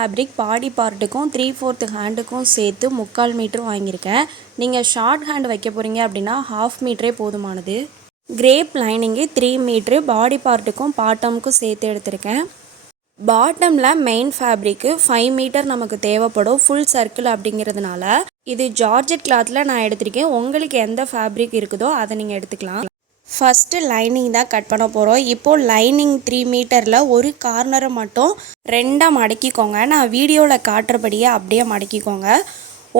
Fabric பாடி பார்ட்டுக்கும் 3/4 ஹேண்டுக்கும் சேர்த்து 3/4 metre வாங்கியிருக்கேன். நீங்கள் ஷார்ட் ஹேண்ட் வைக்க போகிறீங்க அப்படின்னா 1/2 மீட்டரே போதுமானது. கிரேப் லைனிங்கு 3 மீட்ரு பாடி பார்ட்டுக்கும் பாட்டமுக்கும் சேர்த்து எடுத்திருக்கேன். பாட்டமில் மெயின் ஃபேப்ரிக்கு 5 மீட்டர் நமக்கு தேவைப்படும் ஃபுல் சர்க்கிள் அப்படிங்கிறதுனால. இது ஜார்ஜெட் கிளாத்தில் நான் எடுத்திருக்கேன். உங்களுக்கு எந்த ஃபேப்ரிக் இருக்குதோ அதை நீங்கள் எடுத்துக்கலாம். ஃபஸ்ட்டு லைனிங் தான் கட் பண்ண போகிறோம். இப்போது லைனிங் 3 மீட்டரில் ஒரு கார்னரை மட்டும் 2ஆக மடக்கிக்கோங்க. நான் வீடியோவில் காட்டுறபடியே அப்படியே மடக்கிக்கோங்க.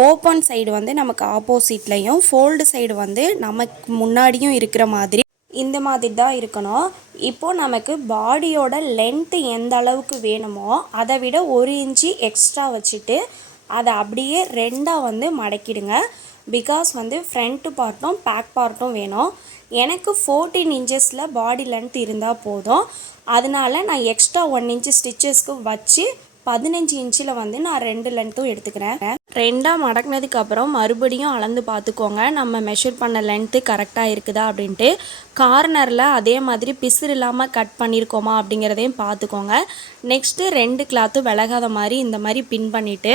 ஓப்பன் சைடு வந்து நமக்கு ஆப்போசிட்லேயும், ஃபோல்டு சைடு வந்து நமக்கு முன்னாடியும் இருக்கிற மாதிரி இந்த மாதிரி தான் இருக்கணும். இப்போது நமக்கு பாடியோட லென்த்து எந்த அளவுக்கு வேணுமோ அதை விட 1 இன்ச்சு எக்ஸ்ட்ரா வச்சுட்டு அதை அப்படியே 2ஆக வந்து மடக்கிடுங்க. பிகாஸ் வந்து ஃப்ரண்ட்டு பார்ட்டும் பேக் பார்ட்டும் வேணும். எனக்கு 14 இன்ச்சஸில் பாடி லென்த் இருந்தால் போதும். அதனால நான் எக்ஸ்ட்ரா 1 இன்ச்சு ஸ்டிச்சஸ்க்கு வச்சு 15 இன்ச்சில் வந்து நான் 2 லென்த்தும் எடுத்துக்கிறேன். 2ஆக மடக்கினதுக்கப்புறம் மறுபடியும் அளந்து பார்த்துக்கோங்க, நம்ம மெஷர் பண்ண லென்த்து கரெக்டாக இருக்குதா அப்படின்ட்டு. கார்னரில் அதே மாதிரி பிசுறு இல்லாமல் கட் பண்ணியிருக்கோமா அப்படிங்கிறதையும் பார்த்துக்கோங்க. நெக்ஸ்ட்டு 2 கிளாத்தும் விலகாத மாதிரி இந்த மாதிரி பின் பண்ணிவிட்டு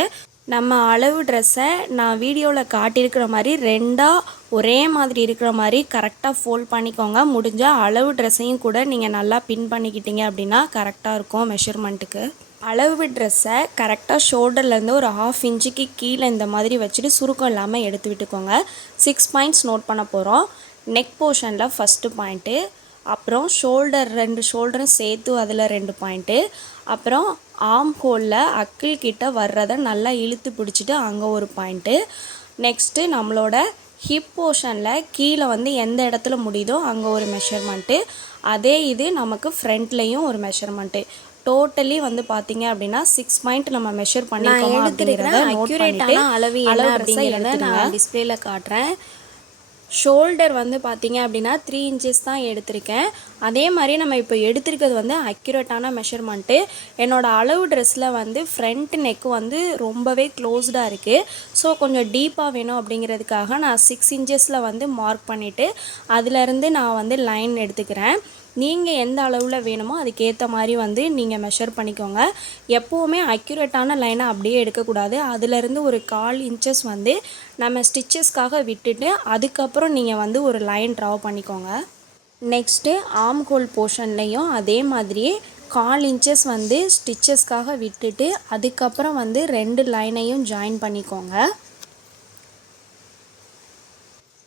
நம்ம அளவு ட்ரெஸ்ஸை நான் வீடியோவில் காட்டியிருக்கிற மாதிரி 2ஆக ஒரே மாதிரி இருக்கிற மாதிரி கரெக்டாக ஃபோல்ட் பண்ணிக்கோங்க. முடிஞ்சால் அளவு ட்ரெஸ்ஸையும் கூட நீங்கள் நல்லா பின் பண்ணிக்கிட்டீங்க அப்படின்னா கரெக்டாக இருக்கும் மெஷர்மெண்ட்டுக்கு. அளவு ட்ரெஸ்ஸை கரெக்டாக ஷோல்டர்லேருந்து ஒரு 1/2 இன்ச்சுக்கு கீழே இந்த மாதிரி வச்சுட்டு சுருக்கம் இல்லாமல் எடுத்து விட்டுக்கோங்க. 6 பாயிண்ட்ஸ் நோட் பண்ண போகிறோம். நெக் போர்ஷனில் ஃபஸ்ட்டு பாயிண்ட்டு, அப்புறம் ஷோல்டர் 2 ஷோல்டரும் சேர்த்து அதில் 2 பாயிண்ட்டு, அப்புறம் ஆர்ம் ஹோலில் அக்கிள் கிட்ட வர்றதை நல்லா இழுத்து பிடிச்சிட்டு அங்கே ஒரு பாயிண்ட்டு. நெக்ஸ்ட்டு நம்மளோட ஹிப் போர்ஷனில் கீழே வந்து எந்த இடத்துல முடியுதோ அங்கே ஒரு மெஷர்மெண்ட்டு. அதே இது நமக்கு ஃப்ரண்ட்லேயும் ஒரு மெஷர்மெண்ட்டு. டோட்டலி வந்து பார்த்தீங்க அப்படின்னா 6 பாயிண்ட் நம்ம மெஷர் பண்ணிக்கோங்க. அப்படிங்கிறத அக்யூரேட்டான அளவு அப்படிங்கிறத நான் டிஸ்பிளேல காட்டுறேன். ஷோல்டர் வந்து பார்த்திங்க அப்படின்னா 3 இன்ச்சஸ் தான் எடுத்திருக்கேன். அதே மாதிரி நம்ம இப்போ எடுத்திருக்கிறது வந்து அக்யூரேட்டான மெஷர்மெண்ட்டு. என்னோடய அளவு ட்ரெஸ்ஸில் வந்து ஃப்ரண்ட் நெக்கு வந்து ரொம்பவே க்ளோஸ்டாக இருக்குது. ஸோ கொஞ்சம் டீப்பாக வேணும் அப்படிங்கிறதுக்காக நான் 6 இன்ச்சஸில் வந்து மார்க் பண்ணிவிட்டு அதிலேருந்து நான் வந்து லைன் எடுத்துக்கிறேன். நீங்கள் எந்த அளவில் வேணுமோ அதுக்கேற்ற மாதிரி வந்து நீங்கள் மெஷர் பண்ணிக்கோங்க. எப்போவுமே அக்யூரேட்டான லைனை அப்படியே எடுக்கக்கூடாது. அதிலேருந்து ஒரு 1/4 இன்ச்சஸ் வந்து நம்ம ஸ்டிச்சஸ்க்காக விட்டுட்டு அதுக்கப்புறம் நீங்கள் வந்து ஒரு லைன் ட்ரா பண்ணிக்கோங்க. நெக்ஸ்ட்டு ஆர்ம் ஹோல் போர்ஷன்லேயும் அதே மாதிரியே 1/4 இன்ச்சஸ் வந்து ஸ்டிச்சஸ்க்காக விட்டுட்டு அதுக்கப்புறம் வந்து 2 லைனையும் ஜாயின் பண்ணிக்கோங்க.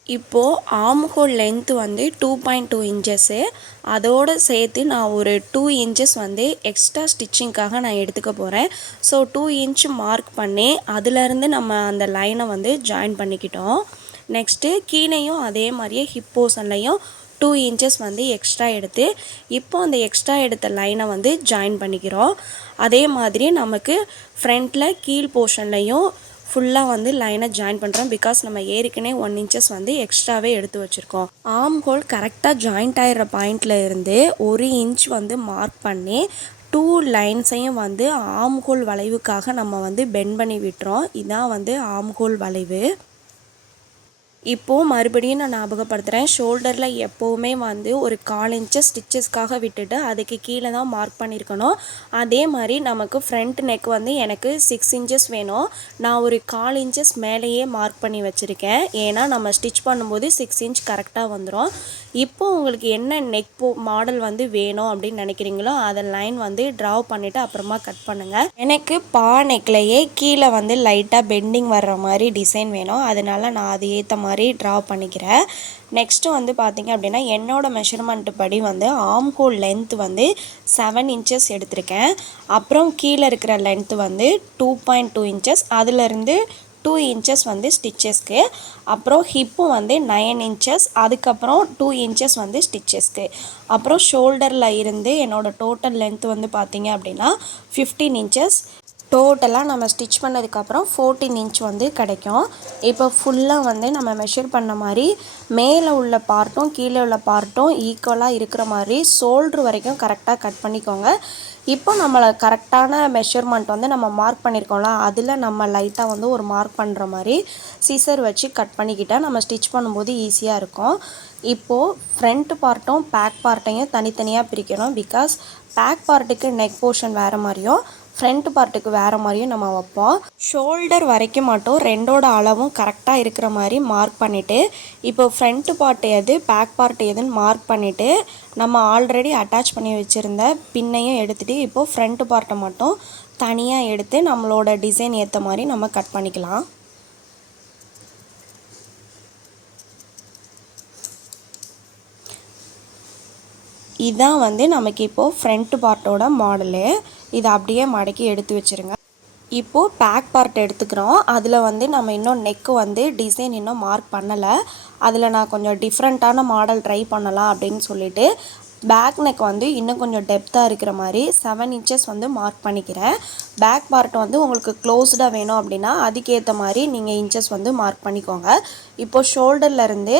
இப்போது ஆர்ம் ஹோல் லென்த்து வந்து 2.2 இன்ச்சஸ்ஸு. அதோடு சேர்த்து நான் ஒரு 2 இன்ச்சஸ் வந்து எக்ஸ்ட்ரா ஸ்டிச்சிங்க்காக நான் எடுத்துக்க போகிறேன். ஸோ 2 இன்ச் மார்க் பண்ணி அதிலேருந்து நம்ம அந்த லைனை வந்து ஜாயின் பண்ணிக்கிட்டோம். நெக்ஸ்ட்டு கீழேயும் அதே மாதிரியே ஹிப் போர்ஷன்லையும் 2 இன்ச்சஸ் வந்து எக்ஸ்ட்ரா எடுத்து இப்போ அந்த எக்ஸ்ட்ரா எடுத்த லைனை வந்து ஜாயின் பண்ணிக்கிறோம். அதே மாதிரி நமக்கு ஃப்ரண்ட்டில் கீழ் போர்ஷன்லையும் ஃபுல்லாக வந்து லைனை ஜாயின் பண்ணுறோம். பிகாஸ் நம்ம ஏற்கனவே 1 இன்ச்சஸ் வந்து எக்ஸ்ட்ராவே எடுத்து வச்சுருக்கோம். ஆர்ம் ஹோல் கரெக்டாக ஜாயிண்ட் ஆகிற பாயிண்டில் இருந்து 1 இன்ச் வந்து மார்க் பண்ணி 2 லைன்ஸையும் வந்து ஆர்ம் ஹோல் வளைவுக்காக நம்ம வந்து பெண்ட் பண்ணி விட்டுறோம். இதான் வந்து ஆர்ம் ஹோல் வளைவு. இப்போது மறுபடியும் நான் ஞாபகப்படுத்துகிறேன், ஷோல்டரில் எப்போவுமே வந்து ஒரு 1/4 இன்ச்சஸ் ஸ்டிச்சஸ்க்காக விட்டுட்டு அதுக்கு கீழே தான் மார்க் பண்ணியிருக்கணும். அதே மாதிரி நமக்கு ஃப்ரண்ட் நெக் வந்து எனக்கு 6 இன்ச்சஸ் வேணும். நான் ஒரு 1/4 இன்ச்சஸ் மேலேயே மார்க் பண்ணி வச்சுருக்கேன். ஏன்னா நம்ம ஸ்டிச் பண்ணும்போது 6 இன்ச் கரெக்டாக வந்துடும். இப்போது உங்களுக்கு என்ன நெக் மாடல் வந்து வேணும் அப்படின்னு நினைக்கிறீங்களோ அதை லைன் வந்து ட்ரா பண்ணிவிட்டு அப்புறமா கட் பண்ணுங்கள். எனக்கு நெக்லையே கீழே வந்து லைட்டாக பெண்டிங் வர்ற மாதிரி டிசைன் வேணும். அதனால நான் அது ஏற்ற மாதிரி ட்ரா பண்ணிக்கிறேன். நெக்ஸ்ட்டு வந்து பார்த்திங்க அப்படின்னா என்னோடய மெஷர்மெண்ட்டு படி வந்து ஆர்ம் ஹோல் லென்த் வந்து 7 இன்ச்சஸ் எடுத்திருக்கேன். அப்புறம் கீழே இருக்கிற லென்த்து வந்து 2.2 இன்ச்சஸ். அதிலேருந்து 2 இன்ச்சஸ் வந்து ஸ்டிச்சஸ்க்கு. அப்புறம் ஹிப்பும் வந்து 9 இன்ச்சஸ். அதுக்கப்புறம் 2 இன்ச்சஸ் வந்து ஸ்டிச்சஸ்க்கு. அப்புறம் ஷோல்டரில் இருந்து என்னோடய டோட்டல் லென்த் வந்து பார்த்திங்க அப்படின்னா 15 இன்ச்சஸ். டோட்டலாக நம்ம ஸ்டிச் பண்ணதுக்கப்புறம் 14 இன்ச் வந்து கிடைக்கும். இப்போ ஃபுல்லாக வந்து நம்ம மெஷர் பண்ண மாதிரி மேலே உள்ள பார்ட்டும் கீழே உள்ள பார்ட்டும் ஈக்குவலாக இருக்கிற மாதிரி ஷோல்ட்ரு வரைக்கும் கரெக்டாக கட் பண்ணிக்கோங்க. இப்போ நம்மளை கரெக்டான மெஷர்மெண்ட் வந்து நம்ம மார்க் பண்ணியிருக்கோம்ல, அதில் நம்ம லைட்டாக வந்து ஒரு மார்க் பண்ணுற மாதிரி சிசர் வச்சு கட் பண்ணிக்கிட்டால் நம்ம ஸ்டிச் பண்ணும்போது ஈஸியாக இருக்கும். இப்போது ஃப்ரண்ட் பார்ட்டும் பேக் பார்ட்டையும் தனித்தனியாக பிரிக்கணும். பிகாஸ் பேக் பார்ட்டுக்கு நெக் போர்ஷன் வேறு மாதிரியும் ஃப்ரண்ட் பார்ட்டுக்கு வேறு மாதிரியும் நம்ம வைப்போம். ஷோல்டர் வரைக்கும் மட்டும் ரெண்டோட அளவும் கரெக்டாக இருக்கிற மாதிரி மார்க் பண்ணிவிட்டு, இப்போ ஃப்ரண்ட் பார்ட் எது பேக் பார்ட் எதுன்னு மார்க் பண்ணிவிட்டு, நம்ம ஆல்ரெடி அட்டாச் பண்ணி வச்சுருந்த பின்னையும் எடுத்துகிட்டு இப்போது ஃப்ரண்ட் பார்ட்டை மட்டும் தனியாக எடுத்து நம்மளோட டிசைன் ஏற்ற மாதிரி நம்ம கட் பண்ணிக்கலாம். இதான் வந்து நமக்கு இப்போது ஃப்ரண்ட் பார்ட்டோட மாடலு. இதை அப்படியே மடக்கி எடுத்து வச்சுருங்க. இப்போது பேக் பார்ட் எடுத்துக்கிறோம். அதில் வந்து நம்ம இன்னும் நெக்கு வந்து டிசைன் இன்னும் மார்க் பண்ணலை. அதில் நான் கொஞ்சம் டிஃப்ரெண்ட்டான மாடல் ட்ரை பண்ணலாம் அப்படின்னு சொல்லிட்டு பேக் நெக் வந்து இன்னும் கொஞ்சம் டெப்த்தாக இருக்கிற மாதிரி 7 இன்ச்சஸ் வந்து மார்க் பண்ணிக்கிறேன். பேக் பார்ட் வந்து உங்களுக்கு க்ளோஸ்டாக வேணும் அப்படின்னா அதுக்கேற்ற மாதிரி நீங்கள் இன்ச்சஸ் வந்து மார்க் பண்ணிக்கோங்க. இப்போது ஷோல்டர்லேருந்து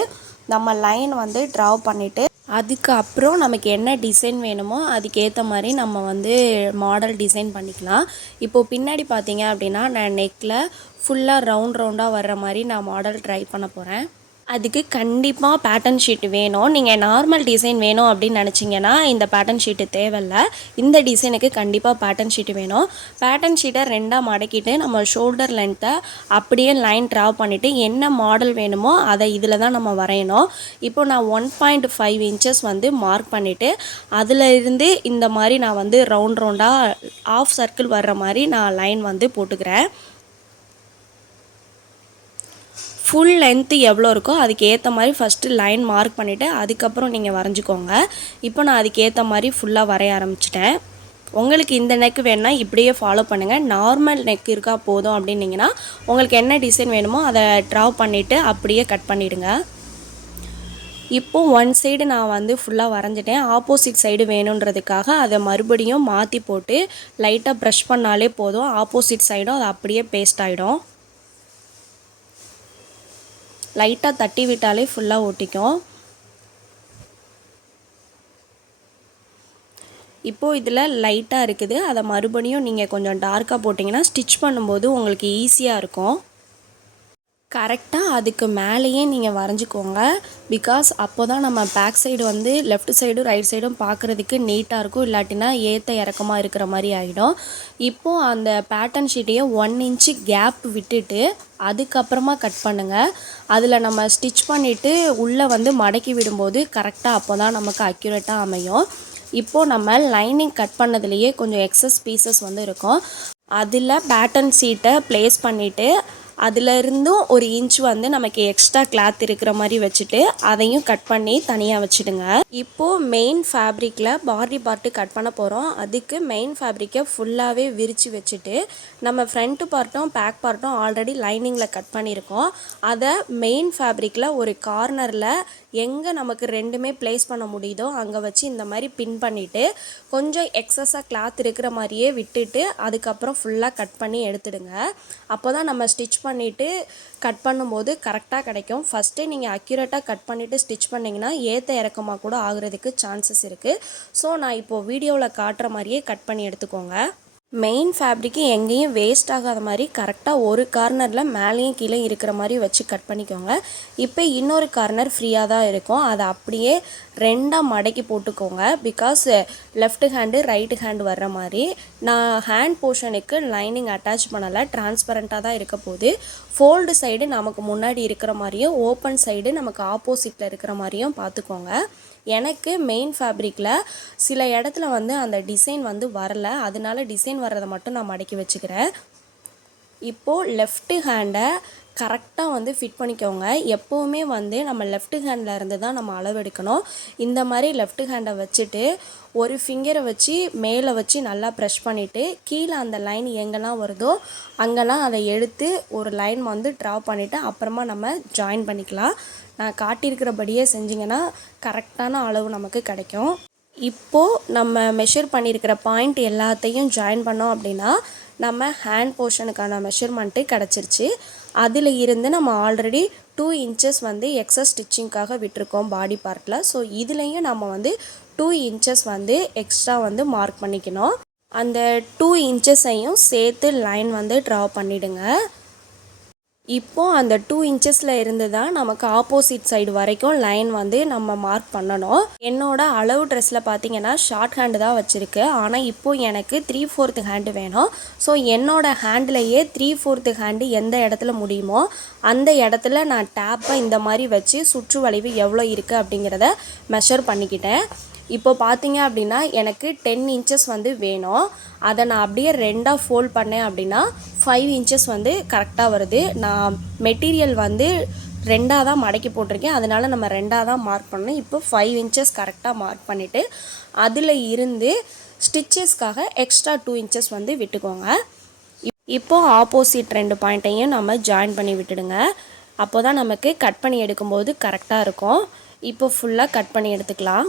நம்ம லைன் வந்து ட்ரா பண்ணிவிட்டு அதுக்கப்புறம் நமக்கு என்ன டிசைன் வேணுமோ அதுக்கேற்ற மாதிரி நம்ம வந்து மாடல் டிசைன் பண்ணிக்கலாம். இப்போது பின்னாடி பார்த்தீங்க அப்படின்னா நான் நெக்கில் ஃபுல்லாக ரவுண்டாக வர்ற மாதிரி நான் மாடல் ட்ரை பண்ண போகிறேன். அதுக்கு கண்டிப்பாக பேட்டர்ன் ஷீட் வேணும். நீங்கள் நார்மல் டிசைன் வேணும் அப்படின்னு நினச்சிங்கன்னா இந்த பேட்டர்ன் ஷீட்டு தேவையில்லை. இந்த டிசைனுக்கு கண்டிப்பாக பேட்டர்ன் ஷீட்டு வேணும். பேட்டர்ன் ஷீட்டை ரெண்டாக மடக்கிட்டு நம்ம ஷோல்டர் லென்த்தை அப்படியே லைன் ட்ரா பண்ணிவிட்டு என்ன மாடல் வேணுமோ அதை இதில் தான் நம்ம வரையணும். இப்போ நான் 1.5 இன்ச்சஸ் வந்து மார்க் பண்ணிவிட்டு அதில் இருந்து இந்த மாதிரி நான் வந்து ரவுண்டாக ஆஃப் சர்க்கிள் வர்ற மாதிரி நான் லைன் வந்து போட்டுக்கிறேன். ஃபுல் லென்த்து எவ்வளோ இருக்கோ அதுக்கு ஏற்ற மாதிரி ஃபஸ்ட்டு லைன் மார்க் பண்ணிவிட்டு அதுக்கப்புறம் நீங்கள் வரைஞ்சிக்கோங்க. இப்போ நான் அதுக்கு ஏற்ற மாதிரி ஃபுல்லாக வரைய ஆரம்பிச்சிட்டேன். உங்களுக்கு இந்த நெக் வேணுன்னா இப்படியே ஃபாலோ பண்ணுங்கள். நார்மல் நெக் இருக்கா போதும் அப்படின்னிங்கன்னா உங்களுக்கு என்ன டிசைன் வேணுமோ அதை ட்ரா பண்ணிவிட்டு அப்படியே கட் பண்ணிவிடுங்க. இப்போது ஒன் சைடு நான் வந்து ஃபுல்லாக வரைஞ்சிட்டேன். ஆப்போசிட் சைடு வேணுன்றதுக்காக அதை மறுபடியும் மாற்றி போட்டு லைட்டாக ப்ரஷ் பண்ணாலே போதும். ஆப்போசிட் சைடும் அது அப்படியே பேஸ்ட் ஆகிடும். லைட்டாக தட்டி விட்டாலே ஃபுல்லாக ஒட்டிக்கும். இப்போது இதில் லைட்டாக இருக்குது. அதை மறுபடியும் நீங்கள் கொஞ்சம் டார்க்காக போட்டிங்கன்னா ஸ்டிச் பண்ணும்போது உங்களுக்கு ஈஸியாக இருக்கும். கரெக்டாக அதுக்கு மேலேயே நீங்கள் வரைஞ்சிக்கோங்க. பிகாஸ் அப்போ தான் நம்ம பேக் சைடு வந்து லெஃப்ட் சைடும் ரைட் சைடும் பார்க்குறதுக்கு நீட்டாக இருக்கும். இல்லாட்டினா ஏற்ற இறக்கமாக இருக்கிற மாதிரி ஆகிடும். இப்போது அந்த பேட்டர்ன் ஷீட்டையே 1 இன்ச்சு கேப் விட்டுட்டு அதுக்கப்புறமா கட் பண்ணுங்கள். அதில் நம்ம ஸ்டிச் பண்ணிவிட்டு உள்ளே வந்து மடக்கி விடும்போது கரெக்டாக அப்போ தான் நமக்கு அக்யூரேட்டாக அமையும். இப்போது நம்ம லைனிங் கட் பண்ணதுலேயே கொஞ்சம் எக்ஸஸ் பீசஸ் வந்து இருக்கும். அதில் பேட்டர்ன் ஷீட்டை ப்ளேஸ் பண்ணிவிட்டு அதில் இருந்தும் 1 இன்ச் வந்து நமக்கு எக்ஸ்ட்ரா கிளாத் இருக்கிற மாதிரி வச்சுட்டு அதையும் கட் பண்ணி தனியாக வச்சுடுங்க. இப்போது மெயின் ஃபேப்ரிக்கில் பாடி பார்ட்டு கட் பண்ண போகிறோம். அதுக்கு மெயின் ஃபேப்ரிக்கை ஃபுல்லாகவே விரித்து வச்சுட்டு நம்ம ஃப்ரண்ட் பார்ட்டும் பேக் பார்ட்டும் ஆல்ரெடி லைனிங்கில் கட் பண்ணியிருக்கோம். அதை மெயின் ஃபேப்ரிக்கில் ஒரு கார்னரில் எங்கே நமக்கு ரெண்டுமே ப்ளேஸ் பண்ண முடியுதோ அங்கே வச்சு இந்த மாதிரி பின் பண்ணிவிட்டு கொஞ்சம் எக்ஸஸாக கிளாத் இருக்கிற மாதிரியே விட்டுட்டு அதுக்கப்புறம் ஃபுல்லாக கட் பண்ணி எடுத்துடுங்க. அப்போ தான் நம்ம ஸ்டிச் பண்ணிவிட்டு கட் பண்ணும்போது கரெக்டாக கிடைக்கும். ஃபஸ்ட்டே நீங்கள் அக்யூரேட்டாக கட் பண்ணிவிட்டு ஸ்டிச் பண்ணிங்கன்னா ஏற்ற இறக்கமாக கூட ஆகுறதுக்கு சான்சஸ் இருக்குது. ஸோ நான் இப்போது வீடியோவில் காட்டுற மாதிரியே கட் பண்ணி எடுத்துக்கோங்க. மெயின் ஃபேப்ரிக்கு எங்கேயும் வேஸ்ட் ஆகாத மாதிரி கரெக்டாக ஒரு கார்னரில் மேலேயும் கீழே இருக்கிற மாதிரி வச்சு கட் பண்ணிக்கோங்க. இப்போ இன்னொரு கார்னர் ஃப்ரீயாக தான் இருக்கும். அதை அப்படியே ரெண்டாக மடக்கி போட்டுக்கோங்க. Because left hand right hand வர்ற மாதிரி நான் ஹேண்ட் போர்ஷனுக்கு லைனிங் அட்டாச் பண்ணலை. டிரான்ஸ்பரண்ட்டாக தான் இருக்க போகுது. ஃபோல்டு சைடு நமக்கு முன்னாடி இருக்கிற மாதிரியும் ஓப்பன் சைடு நமக்கு ஆப்போசிட்டில் இருக்கிற மாதிரியும் பார்த்துக்கோங்க. எனக்கு மெயின் ஃபேப்ரிக்கில் சில இடத்துல வந்து அந்த டிசைன் வந்து வரலை. அதனால டிசைன் வர்றதை மட்டும் நான் மடக்கி வச்சுக்கிறேன். இப்போது லெஃப்ட்டு ஹேண்டை கரெக்டாக வந்து ஃபிட் பண்ணிக்கோங்க. எப்போவுமே வந்து நம்ம லெஃப்ட் ஹேண்டில் இருந்து தான் நம்ம அளவெடுக்கணும். இந்த மாதிரி லெஃப்ட் ஹேண்டை வச்சுட்டு ஒரு ஃபிங்கரை வச்சு மேலே வச்சு நல்லா ப்ரெஷ் பண்ணிவிட்டு கீழே அந்த லைன் எங்கெல்லாம் வருதோ அங்கெல்லாம் அதை எடுத்து ஒரு லைன் வந்து ட்ரா பண்ணிவிட்டு அப்புறமா நம்ம ஜாயின் பண்ணிக்கலாம். நான் காட்டியிருக்கிறபடியே செஞ்சிங்கன்னா கரெக்டான அளவு நமக்கு கிடைக்கும். இப்போது நம்ம மெஷர் பண்ணியிருக்கிற பாயிண்ட் எல்லாத்தையும் ஜாயின் பண்ணோம் அப்படின்னா நம்ம ஹேண்ட் போர்ஷனுக்கான மெஷர்மெண்ட்டு கிடச்சிருச்சு. அதில் இருந்து நம்ம ஆல்ரெடி 2 இன்ச்சஸ் வந்து எக்ஸஸ் ஸ்டிச்சிங்காக விட்டுருக்கோம் பாடி பார்ட்டில். ஸோ இதுலேயும் நம்ம வந்து 2 இன்ச்சஸ் வந்து எக்ஸ்ட்ரா வந்து மார்க் பண்ணிக்கணும். அந்த 2 இன்ச்சஸையும் சேர்த்து லைன் வந்து ட்ரா பண்ணிவிடுங்க. இப்போது அந்த 2 இன்ச்சஸில் இருந்து தான் நமக்கு ஆப்போசிட் சைடு வரைக்கும் லைன் வந்து நம்ம மார்க் பண்ணணும். என்னோட அளவு ட்ரெஸ்ஸில் பார்த்தீங்கன்னா ஷார்ட் ஹேண்டு தான் வச்சுருக்கு. ஆனால் இப்போது எனக்கு 3/4 ஹேண்டு வேணும். ஸோ என்னோடய ஹேண்ட்லேயே 3/4 ஹேண்டு எந்த இடத்துல முடியுமோ அந்த இடத்துல நான் டேப்பை இந்த மாதிரி வச்சு சுற்று வளைவு எவ்வளோ இருக்குது அப்படிங்கிறத மெஷர் பண்ணிக்கிட்டேன். இப்போ பார்த்தீங்க அப்படின்னா எனக்கு 10 இன்ச்சஸ் வந்து வேணும். அதை நான் அப்படியே ரெண்டாக ஃபோல்ட் பண்ணேன் அப்படின்னா 5 இன்ச்சஸ் வந்து கரெக்டாக வருது. நான் மெட்டீரியல் வந்து ரெண்டாக தான் மடக்கி போட்டிருக்கேன், அதனால் நம்ம ரெண்டாக தான் மார்க் பண்ணணும். இப்போ 5 இன்ச்சஸ் கரெக்டாக மார்க் பண்ணிவிட்டு அதில் இருந்து ஸ்டிச்சஸ்க்காக எக்ஸ்ட்ரா 2 இன்ச்சஸ் வந்து விட்டுக்கோங்க. இப்போது ஆப்போசிட் 2 பாயிண்ட்டையும் நம்ம ஜாயின் பண்ணி விட்டுடுங்க. அப்போ தான் நமக்கு கட் பண்ணி எடுக்கும்போது கரெக்டாக இருக்கும். இப்போ ஃபுல்லாக கட் பண்ணி எடுத்துக்கலாம்.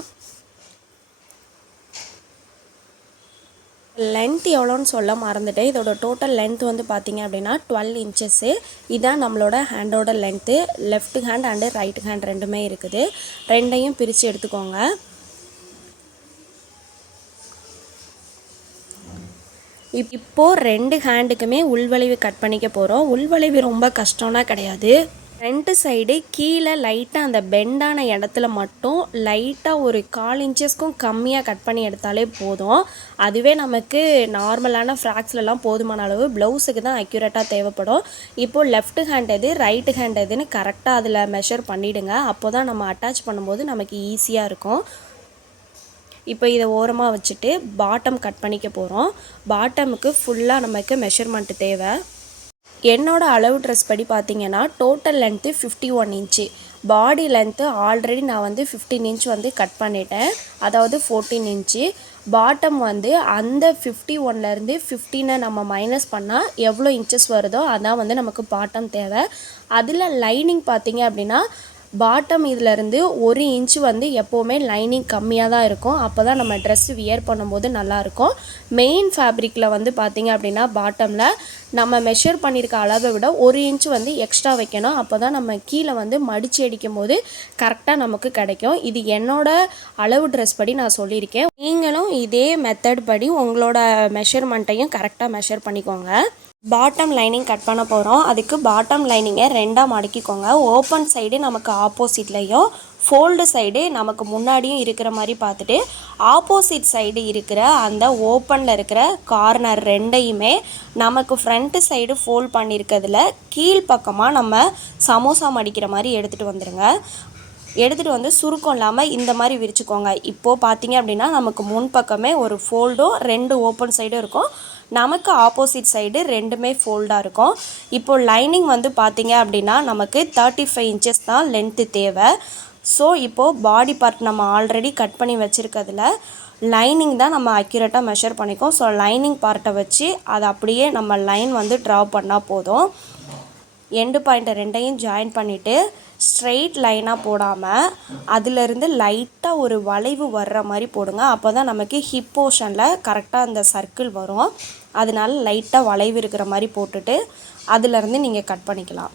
லென்த் எவ்வளோன்னு சொல்ல மறந்துட்டேன். இதோட டோட்டல் லென்த் வந்து பார்த்திங்க அப்படின்னா 12 இன்ச்சஸ்ஸு. இதான் நம்மளோட ஹேண்டோட length. Left hand and right hand ரெண்டுமே இருக்குது. ரெண்டையும் பிரித்து எடுத்துக்கோங்க. இப்போது 2 ஹேண்டுக்குமே உள்வளைவு கட் பண்ணிக்க போகிறோம். உள்வளைவு ரொம்ப கஷ்டம்னா கிடையாது. ஃப்ரண்ட்டு சைடு கீழே லைட்டாக அந்த பெண்டான இடத்துல மட்டும் லைட்டாக ஒரு 1/4 இன்ச்சஸ்க்கும் கம்மியாக கட் பண்ணி எடுத்தாலே போதும். அதுவே நமக்கு நார்மலான ஃப்ராக்ஸ்லலாம் போதுமான அளவு. ப்ளவுஸுக்கு தான் அக்யூரேட்டாக தேவைப்படும். இப்போது லெஃப்ட் ஹேண்ட் எது ரைட்டு ஹேண்ட் எதுன்னு கரெக்டாக அதில் மெஷர் பண்ணிவிடுங்க. அப்போ தான் நம்ம அட்டாச் பண்ணும்போது நமக்கு ஈஸியாக இருக்கும். இப்போ இதை ஓரமாக வச்சுட்டு பாட்டம் கட் பண்ணிக்க போகிறோம். பாட்டமுக்கு ஃபுல்லாக நமக்கு மெஷர்மெண்ட்டு தேவை. என்னோடய அளவு ட்ரெஸ் படி பார்த்திங்கன்னா டோட்டல் லென்த்து 51 இன்ச்சு. பாடி லென்த்து ஆல்ரெடி நான் வந்து 15 இன்ச் வந்து கட் பண்ணிட்டேன், அதாவது 14 இன்ச்சு. பாட்டம் வந்து அந்த 51லேருந்து 15 நம்ம மைனஸ் பண்ணால் எவ்வளோ இன்ச்சஸ் வருதோ அதான் வந்து நமக்கு பாட்டம் தேவை. அதில் லைனிங் பார்த்திங்க அப்படின்னா பாட்டம் இதிலேருந்து 1 இன்ச்சு வந்து எப்போவுமே லைனிங் கம்மியாக தான் இருக்கும். அப்போ தான் நம்ம ட்ரெஸ்ஸு வியர் பண்ணும்போது நல்லாயிருக்கும். மெயின் ஃபேப்ரிக்கில் வந்து பார்த்திங்க அப்படின்னா பாட்டமில் நம்ம மெஷர் பண்ணியிருக்க அளவை விட 1 இன்ச்சு வந்து எக்ஸ்ட்ரா வைக்கணும். அப்போ தான் நம்ம கீழே வந்து மடித்து அடிக்கும் போது கரெக்டாக நமக்கு கிடைக்கும். இது என்னோடய அளவு ட்ரெஸ் படி நான் சொல்லியிருக்கேன். நீங்களும் இதே மெத்தட் படி உங்களோட மெஷர்மெண்ட்டையும் கரெக்டாக மெஷர் பண்ணிக்கோங்க. பாட்டம் லைனிங் கட் பண்ண போகிறோம். அதுக்கு பாட்டம் லைனிங்கை ரெண்டாக மடக்கிக்கோங்க. ஓப்பன் சைடு நமக்கு ஆப்போசிட்லேயும் ஃபோல்டு சைடு நமக்கு முன்னாடியும் இருக்கிற மாதிரி பார்த்துட்டு ஆப்போசிட் சைடு இருக்கிற அந்த ஓப்பனில் இருக்கிற கார்னர் ரெண்டையுமே நமக்கு ஃப்ரண்ட்டு சைடு ஃபோல்ட் பண்ணியிருக்கிறதுல கீழ்ப்பக்கமாக நம்ம சமோசா மடிக்கிற மாதிரி எடுத்துகிட்டு வந்துடுங்க. எடுத்துகிட்டு வந்து சுருக்கம் இல்லாமல் இந்த மாதிரி விரிச்சுக்கோங்க. இப்போது பார்த்தீங்க அப்படின்னா நமக்கு முன்பக்கமே ஒரு ஃபோல்டும் 2 ஓப்பன் சைடும் இருக்கும். நமக்கு ஆப்போசிட் சைடு ரெண்டுமே ஃபோல்டாக இருக்கும். இப்போது லைனிங் வந்து பார்த்திங்க அப்படின்னா நமக்கு 35 இன்ச்சஸ் தான் லென்த்து தேவை. ஸோ இப்போது பாடி பார்ட் நம்ம ஆல்ரெடி கட் பண்ணி வச்சுருக்கிறதுல லைனிங் தான் நம்ம அக்யூரேட்டாக மெஷர் பண்ணிக்கோம். ஸோ லைனிங் பார்ட்டை வச்சு அதை அப்படியே நம்ம லைன் வந்து ட்ரா பண்ணால் போதும். எண்டு பாயிண்ட்டை ரெண்டையும் ஜாயின் பண்ணிவிட்டு ஸ்ட்ரெயிட் லைனாக போடாமல் அதிலிருந்து லைட்டாக ஒரு வளைவு வர்ற மாதிரி போடுங்க. அப்போ தான் நமக்கு ஹிப் போர்ஷனில் கரெக்டாக அந்த சர்க்கிள் வரும். அதனால லைட்டாக வளைவு இருக்கிற மாதிரி போட்டுட்டு அதிலேருந்து நீங்கள் கட் பண்ணிக்கலாம்.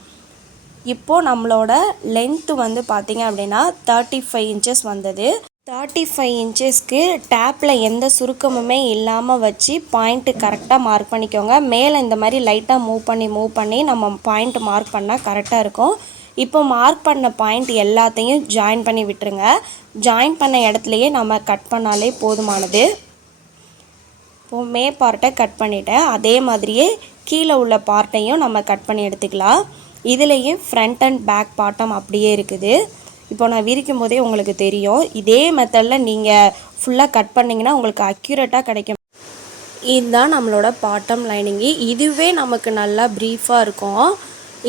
இப்போது நம்மளோட லென்த்து வந்து பார்த்திங்க அப்படின்னா 35 இன்ச்சஸ் வந்தது. 35 இன்ச்சஸ்க்கு டேப்பில் எந்த சுருக்கமுமே இல்லாமல் வச்சு பாயிண்ட்டு கரெக்டாக மார்க் பண்ணிக்கோங்க. மேலே இந்த மாதிரி லைட்டாக மூவ் பண்ணி நம்ம பாயிண்ட் மார்க் பண்ணால் கரெக்டாக இருக்கும். இப்போ மார்க் பண்ண பாயிண்ட் எல்லாத்தையும் ஜாயின் பண்ணி விட்டுருங்க. ஜாயின் பண்ண இடத்துலையே நம்ம கட் பண்ணாலே போதுமானது. இப்போது மே பார்ட்டை கட் பண்ணிவிட்டேன். அதே மாதிரியே கீழே உள்ள பார்ட்டையும் நம்ம கட் பண்ணி எடுத்துக்கலாம். இதுலேயும் ஃப்ரண்ட் அண்ட் பேக் பாட்டம் அப்படியே இருக்குது. இப்போ நான் விரிக்கும் போதே உங்களுக்கு தெரியும். இதே மெத்தடில் நீங்கள் ஃபுல்லாக கட் பண்ணிங்கன்னா உங்களுக்கு அக்யூரேட்டாக கிடைக்கும். இதுதான் நம்மளோட பாட்டம் லைனிங்கு. இதுவே நமக்கு நல்லா ப்ரீஃபாக இருக்கும்.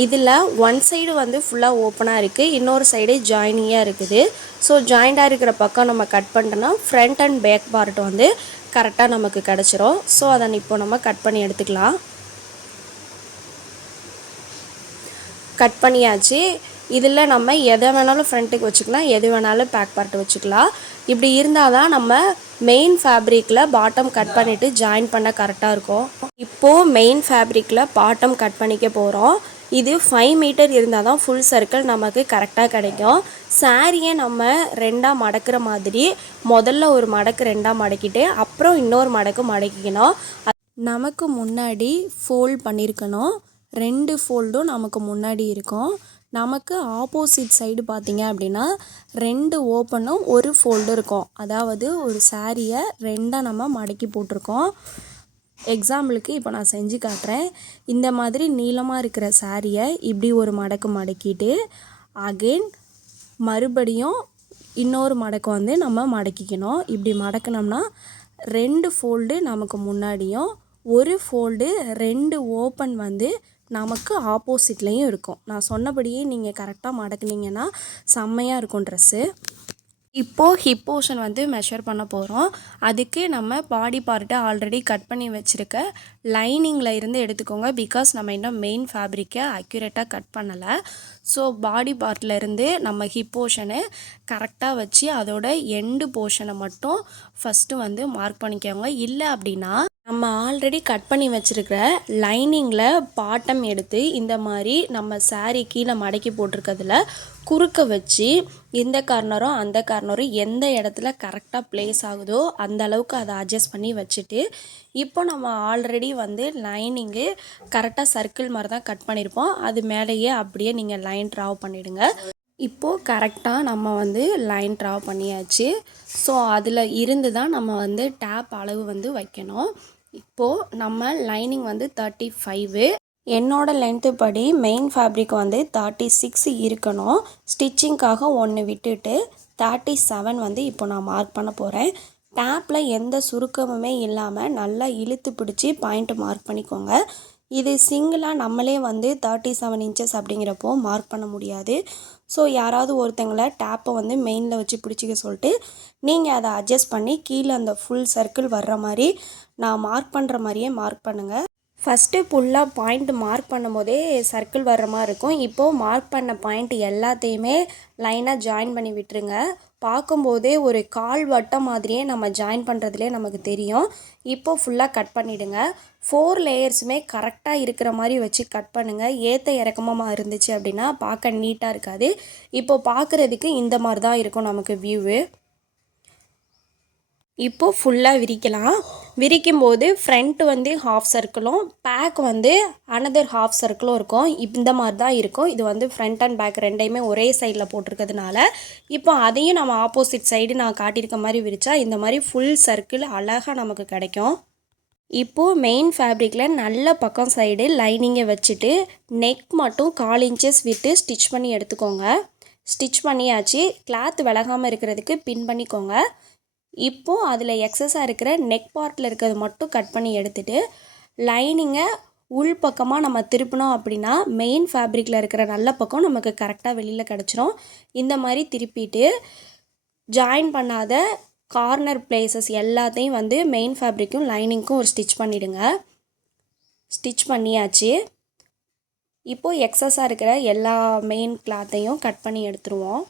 இதில் ஒன் சைடு வந்து ஃபுல்லாக ஓப்பனாக இருக்குது, இன்னொரு சைடு ஜாயினிங்காக இருக்குது. ஸோ ஜாயிண்டாக இருக்கிற பக்கம் நம்ம கட் பண்ணிட்டோன்னா ஃப்ரண்ட் அண்ட் பேக் பார்ட் வந்து கரெக்டாக நமக்கு கிடச்சிரும். ஸோ அதை இப்போ நம்ம கட் பண்ணி எடுத்துக்கலாம். கட் பண்ணியாச்சு. இதில் நம்ம எதை வேணாலும் ஃப்ரண்ட்டுக்கு வச்சுக்கலாம், எது வேணாலும் பேக் பார்ட் வச்சுக்கலாம். இப்படி இருந்தால் தான் நம்ம மெயின் ஃபேப்ரிக்கில் பாட்டம் கட் பண்ணிவிட்டு ஜாயின் பண்ண கரெக்டாக இருக்கும். இப்போது மெயின் ஃபேப்ரிக்கில் பாட்டம் கட் பண்ணிக்க போகிறோம். இது 5 மீட்டர் இருந்தால் தான் ஃபுல் சர்க்கிள் நமக்கு கரெக்டாக கிடைக்கும். சாரியை நம்ம ரெண்டாக மடக்கிற மாதிரி முதல்ல ஒரு மடக்கு ரெண்டாக மடக்கிட்டு அப்புறம் இன்னொரு மடக்கு மடக்கிக்கணும். நமக்கு முன்னாடி ஃபோல்ட் பண்ணியிருக்கணும். 2 ஃபோல்டும் நமக்கு முன்னாடி இருக்கும். நமக்கு ஆப்போசிட் சைடு பார்த்தீங்க அப்படின்னா 2 ஓப்பனும் 1 ஃபோல்டு இருக்கும். அதாவது ஒரு சாரியை 2ஆக நம்ம மடக்கி போட்டிருக்கோம். எக்ஸாம்பிளுக்கு இப்போ நான் செஞ்சு காட்டுறேன். இந்த மாதிரி நீளமாக இருக்கிற சாரியை இப்படி ஒரு மடக்கு மடக்கிட்டு அகெயின் மறுபடியும் இன்னொரு மடக்கு வந்து நம்ம மடக்கிக்கணும். இப்படி மடக்கினோம்னா 2 ஃபோல்டு நமக்கு முன்னாடியும் 1 ஃபோல்டு 2 ஓப்பன் வந்து நமக்கு ஆப்போசிட்லேயும் இருக்கும். நான் சொன்னபடியே நீங்கள் கரெக்டாக மடக்குனீங்கன்னா செம்மையாக இருக்கும் ட்ரெஸ்ஸு. இப்போது ஹிப் போர்ஷன் வந்து மெஷர் பண்ண போகிறோம். அதுக்கு நம்ம பாடி பார்ட்டை ஆல்ரெடி கட் பண்ணி வச்சுருக்க லைனிங்கில் இருந்து எடுத்துக்கோங்க. பிகாஸ் நம்ம இன்னும் மெயின் ஃபேப்ரிக்கை அக்யூரேட்டாக கட் பண்ணலை. ஸோ பாடி பார்ட்டில் இருந்து நம்ம ஹிப் போர்ஷனை கரெக்டாக வச்சு அதோட எண்டு போர்ஷனை மட்டும் ஃபஸ்ட்டு வந்து மார்க் பண்ணிக்கோங்க. இல்லை அப்படின்னா நம்ம ஆல்ரெடி கட் பண்ணி வச்சுருக்கிற லைனிங்கில் பாட்டம் எடுத்து இந்த மாதிரி நம்ம சாரீ கீழே மடக்கி போட்டிருக்கிறதுல குறுக்க வச்சு இந்த கார்னரும் அந்த கார்னரும் எந்த இடத்துல கரெக்டாக ப்ளேஸ் ஆகுதோ அந்த அளவுக்கு அதை அட்ஜஸ்ட் பண்ணி வச்சுட்டு இப்போ நம்ம ஆல்ரெடி வந்து லைனிங்கு கரெக்டாக சர்க்கிள் மாதிரி தான் கட் பண்ணியிருப்போம். அது மேலேயே அப்படியே நீங்கள் லைன் ட்ரா பண்ணிவிடுங்க. இப்போது கரெக்டாக நம்ம வந்து லைன் ட்ரா பண்ணியாச்சு. ஸோ அதில் இருந்து தான் நம்ம வந்து டேப் அளவு வந்து வைக்கணும். இப்போது நம்ம லைனிங் வந்து 35, என்னோட லென்த்து படி மெயின் ஃபேப்ரிக் வந்து 36 இருக்கணும். ஸ்டிச்சிங்காக 1 விட்டுட்டு 37 வந்து இப்போ நான் மார்க் பண்ண போகிறேன். டேப்பில் எந்த சுருக்கமுமே இல்லாமல் நல்லா இழுத்து பிடிச்சி பாயிண்ட்டு மார்க் பண்ணிக்கோங்க. இது சிங்கிளாக நம்மளே வந்து 37 இன்ச்சஸ் அப்படிங்கிறப்போ மார்க் பண்ண முடியாது. ஸோ யாராவது ஒருத்தங்களை டேப்பை வந்து மெயினில் வச்சு பிடிச்சிக்க சொல்லிட்டு நீங்கள் அதை அட்ஜஸ்ட் பண்ணி கீழே அந்த ஃபுல் சர்க்கிள் வர்ற மாதிரி நான் மார்க் பண்ணுற மாதிரியே மார்க் பண்ணுங்கள். ஃபஸ்ட்டு ஃபுல்லாக பாயிண்ட் மார்க் பண்ணும்போதே சர்க்கிள் வர்ற மாதிரி இருக்கும். இப்போது மார்க் பண்ண பாயிண்ட் எல்லாத்தையுமே லைனாக ஜாயின் பண்ணி விட்டுருங்க. பார்க்கும்போதே ஒரு கால் வட்டம் மாதிரியே நம்ம ஜாயின் பண்ணுறதுலே நமக்கு தெரியும். இப்போது ஃபுல்லாக கட் பண்ணிவிடுங்க. 4 லேயர்ஸுமே கரெக்டாக இருக்கிற மாதிரி வச்சு கட் பண்ணுங்கள். ஏற்ற இறக்கமாக இருந்துச்சு அப்படின்னா பார்க்க நீட்டாக இருக்காது. இப்போது பார்க்குறதுக்கு இந்த மாதிரி தான் இருக்கும் நமக்கு வியூவு. இப்போது ஃபுல்லாக விரிக்கலாம். விரிக்கும்போது ஃப்ரண்ட் வந்து ஹாஃப் சர்க்கிளும் பேக் வந்து அனதர் ஹாஃப் சர்க்கிளும் இருக்கும். இந்த மாதிரி தான் இருக்கும். இது வந்து ஃப்ரண்ட் அண்ட் பேக் ரெண்டையுமே ஒரே சைடில் போட்டிருக்கிறதுனால இப்போ அதையும் நம்ம ஆப்போசிட் சைடு நான் காட்டியிருக்க மாதிரி விரித்தா இந்த மாதிரி ஃபுல் சர்க்கிள் அழகாக நமக்கு கிடைக்கும். இப்போது மெயின் ஃபேப்ரிக்கில் நல்ல பக்கம் சைடு லைனிங்கை வச்சுட்டு நெக் மட்டும் 1/4 இன்ச்சஸ் விட்டு ஸ்டிச் பண்ணி எடுத்துக்கோங்க. ஸ்டிச் பண்ணியாச்சு. கிளாத் விலகாமல் இருக்கிறதுக்கு பின் பண்ணிக்கோங்க. இப்போது அதில் எக்ஸஸாக இருக்கிற நெக் பார்ட்டில் இருக்கிறது மட்டும் கட் பண்ணி எடுத்துகிட்டு லைனிங்கை உள் பக்கமாக நம்ம திருப்பினோம் அப்படின்னா மெயின் ஃபேப்ரிக்கில் இருக்கிற நல்ல பக்கம் நமக்கு கரெக்டாக வெளியில் கிடச்சிரும். இந்த மாதிரி திருப்பிட்டு ஜாயின் பண்ணாத கார்னர் பிளேசஸ் எல்லாத்தையும் வந்து மெயின் ஃபேப்ரிக்கும் லைனிங்க்கும் ஒரு ஸ்டிச் பண்ணிவிடுங்க. ஸ்டிச் பண்ணியாச்சு. இப்போது எக்ஸஸாக இருக்கிற எல்லா மெயின் கிளாத்தையும் கட் பண்ணி எடுத்துருவோம்.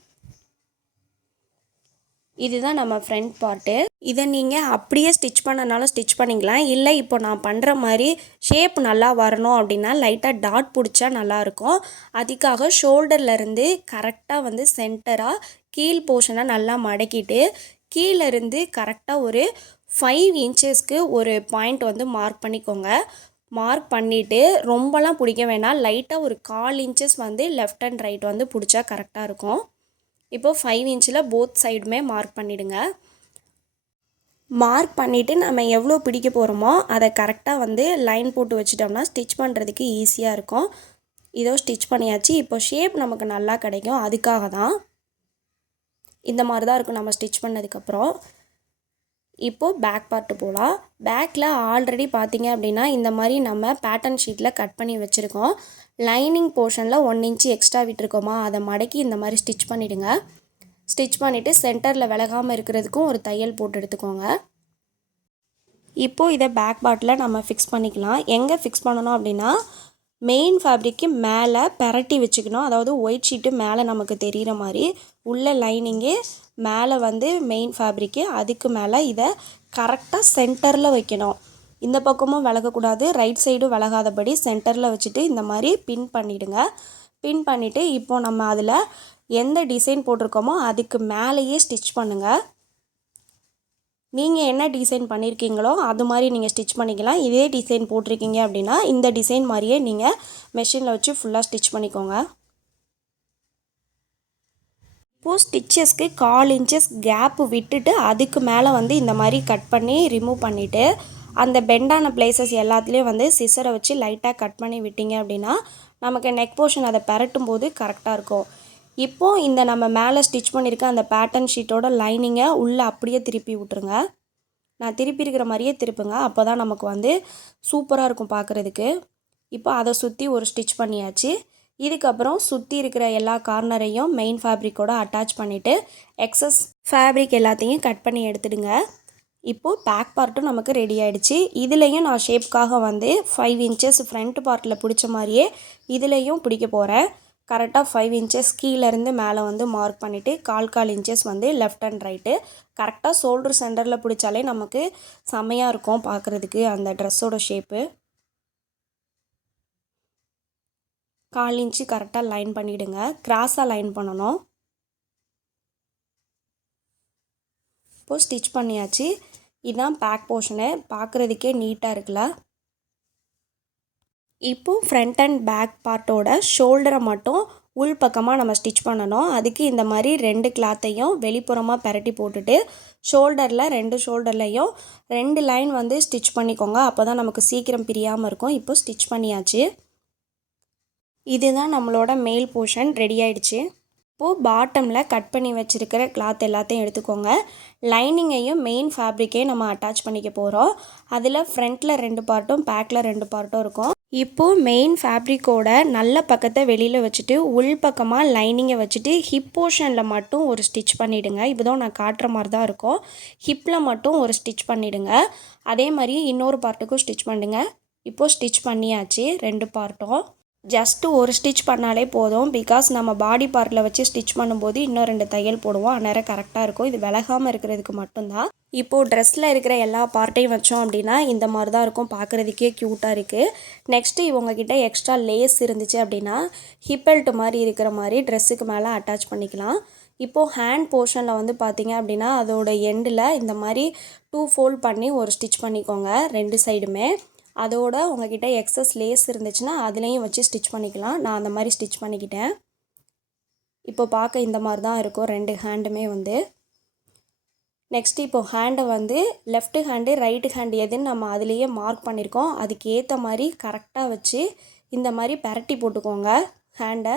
இதுதான் நம்ம ஃப்ரண்ட் பார்ட்டு. இதை நீங்கள் அப்படியே ஸ்டிச் பண்ணனாலும் ஸ்டிச் பண்ணிக்கலாம். இல்லை இப்போ நான் பண்ணுற மாதிரி ஷேப் நல்லா வரணும் அப்படின்னா லைட்டாக டாட் பிடிச்சா நல்லாயிருக்கும். அதுக்காக ஷோல்டர்லேருந்து கரெக்டாக வந்து சென்டராக கீழ் போர்ஷனை நல்லா மடக்கிட்டு கீழேருந்து கரெக்டாக ஒரு 5 இன்ச்சஸ்க்கு ஒரு பாயிண்ட் வந்து மார்க் பண்ணிக்கோங்க. மார்க் பண்ணிவிட்டு ரொம்பலாம் பிடிக்க வேணாம். லைட்டாக ஒரு 1/4 இன்ச்சஸ் வந்து லெஃப்ட் அண்ட் ரைட் வந்து பிடிச்சா கரெக்டாக இருக்கும். இப்போது 5 இன்ச்சில் போத் சைடுமே மார்க் பண்ணிவிடுங்க. மார்க் பண்ணிவிட்டு நம்ம எவ்வளோ பிடிக்க போகிறோமோ அதை கரெக்டாக வந்து லைன் போட்டு வச்சிட்டோம்னா ஸ்டிச் பண்ணுறதுக்கு ஈஸியாக இருக்கும். இதோ ஸ்டிச் பண்ணியாச்சு. இப்போ ஷேப் நமக்கு நல்லா கிடைக்கும். அதுக்காக தான் இந்த மாதிரி தான் இருக்கும் நம்ம ஸ்டிச் பண்ணதுக்கப்புறம். இப்போது பேக் பார்ட்டு போகலாம். பேக்கில் ஆல்ரெடி பார்த்தீங்க அப்படின்னா இந்த மாதிரி நம்ம பேட்டர்ன் ஷீட்டில் கட் பண்ணி வச்சுருக்கோம். லைனிங் போர்ஷனில் 1 இன்ச்சு எக்ஸ்ட்ரா விட்டுருக்கோமா அதை மடக்கி இந்த மாதிரி ஸ்டிச் பண்ணிவிடுங்க. ஸ்டிச் பண்ணிவிட்டு சென்டரில் விலகாமல் இருக்கிறதுக்கும் ஒரு தையல் போட்டு எடுத்துக்கோங்க. இப்போது இதை பேக் பார்ட்டில் நம்ம ஃபிக்ஸ் பண்ணிக்கலாம். எங்கே ஃபிக்ஸ் பண்ணணும் அப்படின்னா மெயின் ஃபேப்ரிக்கு மேலே பெரட்டி வச்சுக்கணும். அதாவது ஒயிட் ஷீட்டு மேலே நமக்கு தெரிகிற மாதிரி உள்ள லைனிங்கு மேலே வந்து மெயின் ஃபேப்ரிக்கு அதுக்கு மேலே இதை கரெக்டாக சென்டரில் வைக்கணும். இந்த பக்கமும் விலகக்கூடாது, ரைட் சைடும் விலகாதபடி சென்டரில் வச்சுட்டு இந்த மாதிரி பின் பண்ணிவிடுங்க. பின் பண்ணிவிட்டு இப்போது நம்ம அதில் எந்த டிசைன் போட்டிருக்கோமோ அதுக்கு மேலேயே ஸ்டிச் பண்ணுங்கள். நீங்கள் என்ன டிசைன் பண்ணியிருக்கீங்களோ அது மாதிரி நீங்கள் ஸ்டிச் பண்ணிக்கலாம். இதே டிசைன் போட்டிருக்கீங்க அப்படின்னா இந்த டிசைன் மாதிரியே நீங்கள் மெஷினில் வச்சு ஃபுல்லாக ஸ்டிச் பண்ணிக்கோங்க. இப்போது ஸ்டிச்சஸ்க்கு 1/4 இன்ச்சஸ் கேப்பு விட்டுட்டு அதுக்கு மேலே வந்து இந்த மாதிரி கட் பண்ணி ரிமூவ் பண்ணிவிட்டு அந்த பெண்டான பிளேசஸ் எல்லாத்துலேயும் வந்து சிசரை வச்சு லைட்டாக கட் பண்ணி விட்டீங்க அப்படின்னா நமக்கு நெக் போர்ஷன் அதை பெரட்டும் போது கரெக்டாக இருக்கும். இப்போது இந்த நம்ம மேலே ஸ்டிச் பண்ணியிருக்க அந்த பேட்டர்ன் ஷீட்டோட லைனிங்கை உள்ளே அப்படியே திருப்பி விட்ருங்க. நான் திருப்பி இருக்கிற மாதிரியே திருப்புங்க, அப்போ தான் நமக்கு வந்து சூப்பராக இருக்கும் பார்க்குறதுக்கு. இப்போ அதை சுற்றி ஒரு ஸ்டிச் பண்ணியாச்சு. இதுக்கப்புறம் சுற்றி இருக்கிற எல்லா கார்னரையும் மெயின் ஃபேப்ரிக்கோடு அட்டாச் பண்ணிவிட்டு எக்ஸஸ் ஃபேப்ரிக் எல்லாத்தையும் கட் பண்ணி எடுத்துடுங்க. இப்போது பேக் பார்ட்டும் நமக்கு ரெடி ஆகிடுச்சு. இதுலேயும் நான் ஷேப்காக வந்து 5 இன்ச்சஸ் ஃப்ரண்ட் பார்ட்டில் பிடிச்ச மாதிரியே இதுலேயும் பிடிக்க போகிறேன். கரெக்டாக 5 இன்ச்சஸ் கீழேருந்து மேலே வந்து மார்க் பண்ணிவிட்டு 1/4 இன்ச்சஸ் வந்து லெஃப்ட் அண்ட் ரைட்டு கரெக்டாக ஷோல்டர் சென்டரில் பிடிச்சாலே நமக்கு செம்மையாக இருக்கும் பார்க்குறதுக்கு அந்த ட்ரெஸ்ஸோட ஷேப்பு. 1/4 இன்ச்சு கரெக்டாக லைன் பண்ணிவிடுங்க. கிராஸாக லைன் பண்ணணும். இப்போது ஸ்டிச் பண்ணியாச்சு. இதுதான் பேக் போர்ஷனு, பார்க்குறதுக்கே நீட்டாக இருக்குல்ல. இப்போது ஃப்ரண்ட் அண்ட் பேக் பார்ட்டோட ஷோல்டரை மட்டும் உள் பக்கமாக நம்ம ஸ்டிச் பண்ணணும். அதுக்கு இந்த மாதிரி 2 கிளாத்தையும் வெளிப்புறமாக பெரட்டி போட்டுட்டு ஷோல்டரில் 2 ஷோல்டர்லையும் 2 லைன் வந்து ஸ்டிச் பண்ணிக்கோங்க. அப்போ தான் நமக்கு சீக்கிரம் பிரியாமல் இருக்கும். இப்போ ஸ்டிச் பண்ணியாச்சு. இதுதான் நம்மளோட மேல் போர்ஷன் ரெடி ஆயிடுச்சு. இப்போது பாட்டமில் கட் பண்ணி வச்சுருக்கிற கிளாத் எல்லாத்தையும் எடுத்துக்கோங்க. லைனிங்கையும் மெயின் ஃபேப்ரிக்கையும் நம்ம அட்டாச் பண்ணிக்க போகிறோம். அதில் ஃப்ரண்ட்டில் 2 பார்ட்டும் பேக்கில் 2 பார்ட்டும் இருக்கும். இப்போது மெயின் ஃபேப்ரிக்கோட நல்ல பக்கத்தை வெளியில் வச்சுட்டு உள் பக்கமாக லைனிங்கை வச்சுட்டு ஹிப் போர்ஷனில் மட்டும் ஒரு ஸ்டிச் பண்ணிவிடுங்க. இப்போ தான் நான் காட்டுற மாதிரி தான் இருக்கும். ஹிப்பில் மட்டும் ஒரு ஸ்டிச் பண்ணிவிடுங்க. அதே மாதிரி இன்னொரு பார்ட்டுக்கும் ஸ்டிச் பண்ணிடுங்க. இப்போது ஸ்டிச் பண்ணியாச்சு 2 பார்ட்டும். ஜஸ்ட்டு ஒரு ஸ்டிச் பண்ணாலே போதும். பிகாஸ் நம்ம பாடி பார்ட்டில் வச்சு ஸ்டிச் பண்ணும்போது இன்னும் 2 தையல் போடுவோம். அந்நேரம் கரெக்டாக இருக்கும். இது விலகாமல் இருக்கிறதுக்கு மட்டும்தான். இப்போது ட்ரெஸ்ஸில் இருக்கிற எல்லா பார்ட்டையும் வச்சோம் அப்படின்னா இந்த மாதிரி தான் இருக்கும். பார்க்குறதுக்கே க்யூட்டாக இருக்குது. நெக்ஸ்ட்டு இவங்கக்கிட்ட எக்ஸ்ட்ரா லேஸ் இருந்துச்சு அப்படின்னா ஹிப்பெல்ட் மாதிரி இருக்கிற மாதிரி ட்ரெஸ்ஸுக்கு மேலே அட்டாச் பண்ணிக்கலாம். இப்போது ஹேண்ட் போர்ஷனில் வந்து பார்த்திங்க அப்படின்னா அதோட எண்டில் இந்த மாதிரி 2 ஃபோல்ட் பண்ணி ஒரு ஸ்டிச் பண்ணிக்கோங்க 2 சைடுமே. அதோட உங்ககிட்ட எக்ஸஸ் லேஸ் இருந்துச்சுன்னா அதுலேயும் வச்சு ஸ்டிச் பண்ணிக்கலாம். நான் அந்த மாதிரி ஸ்டிச் பண்ணிக்கிட்டேன். இப்போ பார்க்க இந்த மாதிரி தான் இருக்கும் 2 ஹேண்டுமே வந்து. நெக்ஸ்ட்டு இப்போது ஹேண்டை வந்து லெஃப்ட் ஹேண்டு ரைட்டு ஹேண்டு எதுன்னு நம்ம அதுலேயே மார்க் பண்ணியிருக்கோம். அதுக்கு ஏற்ற மாதிரி கரெக்டாக வச்சு இந்த மாதிரி பெரட்டி போட்டுக்கோங்க ஹேண்டை.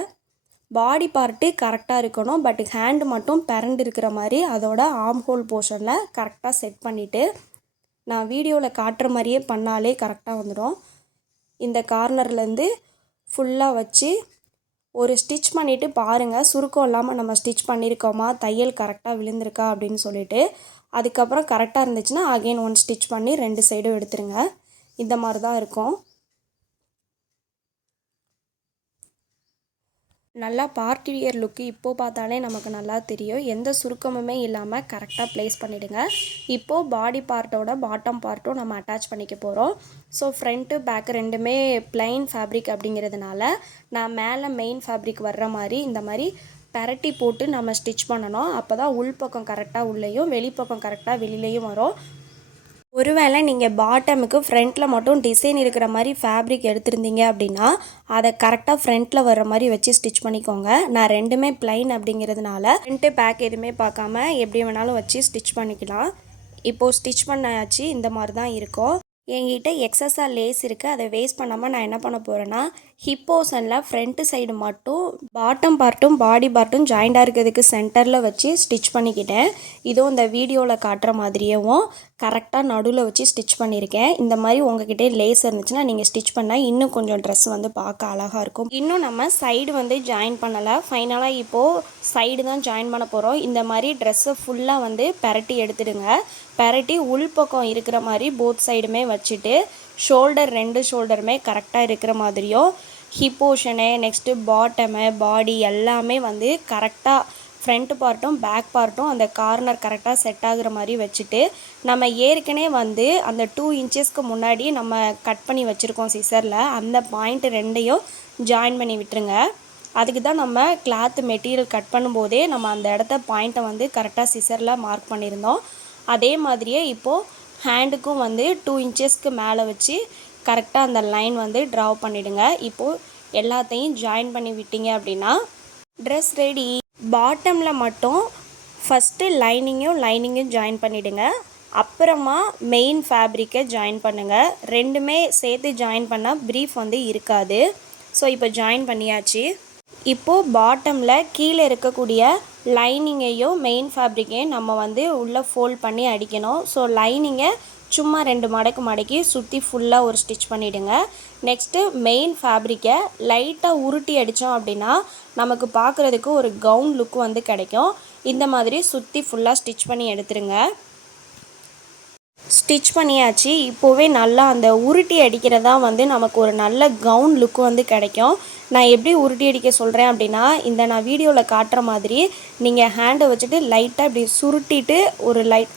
பாடி பார்ட்டு கரெக்டாக இருக்கணும். பட் ஹேண்டு மட்டும் பெரண்டு இருக்கிற மாதிரி அதோட ஆர்ம் ஹோல் போர்ஷனில் கரெக்டாக செட் பண்ணிவிட்டு நான் வீடியோவில் காட்டுற மாதிரியே பண்ணாலே கரெக்டாக வந்துடும். இந்த கார்னர்லேருந்து ஃபுல்லாக வச்சு ஒரு ஸ்டிச் பண்ணிவிட்டு பாருங்கள் சுருக்கம் இல்லாமல் நம்ம ஸ்டிச் பண்ணியிருக்கோமா, தையல் கரெக்டாக விழுந்திருக்கா அப்படின்னு சொல்லிட்டு. அதுக்கப்புறம் கரெக்டாக இருந்துச்சுன்னா அகெயின் 1 ஸ்டிச் பண்ணி 2 சைடும் எடுத்துருங்க. இந்த மாதிரி தான் இருக்கும். நல்லா பார்ட்டி வியர் லுக்கு இப்போது பார்த்தாலே நமக்கு நல்லா தெரியும். எந்த சுருக்கமுமே இல்லாமல் கரெக்டாக ப்ளேஸ் பண்ணிவிடுங்க. இப்போது பாடி பார்ட்டோட பாட்டம் பார்ட்டும் நம்ம அட்டாச் பண்ணிக்க போகிறோம். ஸோ ஃப்ரண்ட்டு பேக்கு 2மே ப்ளைன் ஃபேப்ரிக் அப்படிங்கிறதுனால நான் மேலே மெயின் ஃபேப்ரிக் வர்ற மாதிரி இந்த மாதிரி பெரட்டி போட்டு நம்ம ஸ்டிச் பண்ணணும். அப்போ தான் உள்பக்கம் கரெக்டாக உள்ளேயும் வெளிப்பக்கம் கரெக்டாக வெளியிலையும் வரும். ஒருவேளை நீங்கள் பாட்டமுக்கு ஃப்ரண்ட்டில் மட்டும் டிசைன் இருக்கிற மாதிரி ஃபேப்ரிக் எடுத்திருந்தீங்க அப்படின்னா அதை கரெக்டாக ஃப்ரண்ட்டில் வர்ற மாதிரி வச்சு ஸ்டிச் பண்ணிக்கோங்க. நான் 2மே ப்ளைன் அப்படிங்கிறதுனால ஃப்ரண்ட்டு பேக் எதுவுமே பார்க்காம எப்படி வேணாலும் வச்சு ஸ்டிச் பண்ணிக்கலாம். இப்போது ஸ்டிச் பண்ணாச்சு இந்த மாதிரி தான் இருக்கும். என்கிட்ட எக்ஸஸாக லேஸ் இருக்குது. அதை வேஸ்ட் பண்ணாமல் நான் என்ன பண்ண போகிறேன்னா ஹிப் போர்ஷனில் ஃப்ரண்ட்டு சைடு மட்டும் பாட்டம் பார்ட்டும் பாடி பார்ட்டும் ஜாயிண்டாக இருக்கிறதுக்கு சென்டரில் வச்சு ஸ்டிச் பண்ணிக்கிட்டேன். இதுவும் இந்த வீடியோவில் காட்டுற மாதிரியேவும் கரெக்டாக நடுவில் வச்சு ஸ்டிச் பண்ணியிருக்கேன். இந்த மாதிரி உங்ககிட்ட லேஸ் இருந்துச்சுன்னா நீங்கள் ஸ்டிச் பண்ணால் இன்னும் கொஞ்சம் ட்ரெஸ் வந்து பார்க்க அழகாக இருக்கும். இன்னும் நம்ம சைடு வந்து ஜாயின் பண்ணலை. ஃபைனலாக இப்போது சைடு தான் ஜாயின் பண்ண போகிறோம். இந்த மாதிரி ட்ரெஸ்ஸை ஃபுல்லாக வந்து பெரட்டி எடுத்துடுங்க. பெரட்டி உள்பக்கம் இருக்கிற மாதிரி போத் சைடுமே வச்சுட்டு ஷோல்டர் 2 ஷோல்டருமே கரெக்டாக இருக்கிற மாதிரியும் ஹிப் போர்ஷனு நெக்ஸ்ட்டு பாட்டமு பாடி எல்லாமே வந்து கரெக்டாக ஃப்ரண்ட் பார்ட்டும் பேக் பார்ட்டும் அந்த கார்னர் கரெக்டாக செட் ஆகுற மாதிரி வச்சுட்டு நம்ம ஏற்கனவே வந்து அந்த 2 இன்ச்சஸ்க்கு முன்னாடி நம்ம கட் பண்ணி வச்சுருக்கோம் சிசரில். அந்த பாயிண்ட் 2யும் ஜாயின் பண்ணி விட்டுருங்க. அதுக்கு தான் நம்ம கிளாத் மெட்டீரியல் கட் பண்ணும்போதே நம்ம அந்த இடத்த பாயிண்ட்டை வந்து கரெக்டாக சிசரில் மார்க் பண்ணியிருந்தோம். அதே மாதிரியே இப்போது ஹேண்டுக்கும் வந்து 2 இன்ச்சஸ்க்கு மேலே வச்சு கரெக்டாக அந்த லைன் வந்து ட்ரா பண்ணிவிடுங்க. இப்போது எல்லாத்தையும் ஜாயின் பண்ணி விட்டீங்க அப்படின்னா ட்ரெஸ் ரெடி. பாட்டமில் மட்டும் ஃபஸ்ட்டு லைனிங்கும் ஜாயின் பண்ணிவிடுங்க. அப்புறமா மெயின் ஃபேப்ரிக்கை ஜாயின் பண்ணுங்கள். ரெண்டுமே சேர்த்து ஜாயின் பண்ணால் ப்ரீஃப் வந்து இருக்காது. ஸோ இப்போ ஜாயின் பண்ணியாச்சு. இப்போது பாட்டமில் கீழே இருக்கக்கூடிய லைனிங்கையும் மெயின் ஃபேப்ரிக்கையும் நம்ம வந்து உள்ளே ஃபோல்ட் பண்ணி அடிக்கணும். ஸோ லைனிங்கை சும்மா 2 மடக்கு மடக்கி சுற்றி ஃபுல்லாக ஒரு ஸ்டிச் பண்ணிவிடுங்க. நெக்ஸ்ட்டு மெயின் ஃபேப்ரிக்கை லைட்டாக உருட்டி அடித்தோம் அப்படின்னா நமக்கு பார்க்குறதுக்கு ஒரு கவுன் லுக் வந்து கிடைக்கும். இந்த மாதிரி சுற்றி ஃபுல்லாக ஸ்டிச் பண்ணி எடுத்துருங்க. ஸ்டிச் பண்ணியாச்சு. இப்போவே நல்லா அந்த உருட்டி அடிக்கிறதா வந்து நமக்கு ஒரு நல்ல கவுன் லுக் வந்து கிடைக்கும். நான் எப்படி உருட்டி அடிக்க சொல்கிறேன் அப்படின்னா, இந்த நான் வீடியோவில் காட்டுற மாதிரி நீங்கள் ஹேண்டை வச்சுட்டு லைட்டாக இப்படி சுருட்டிட்டு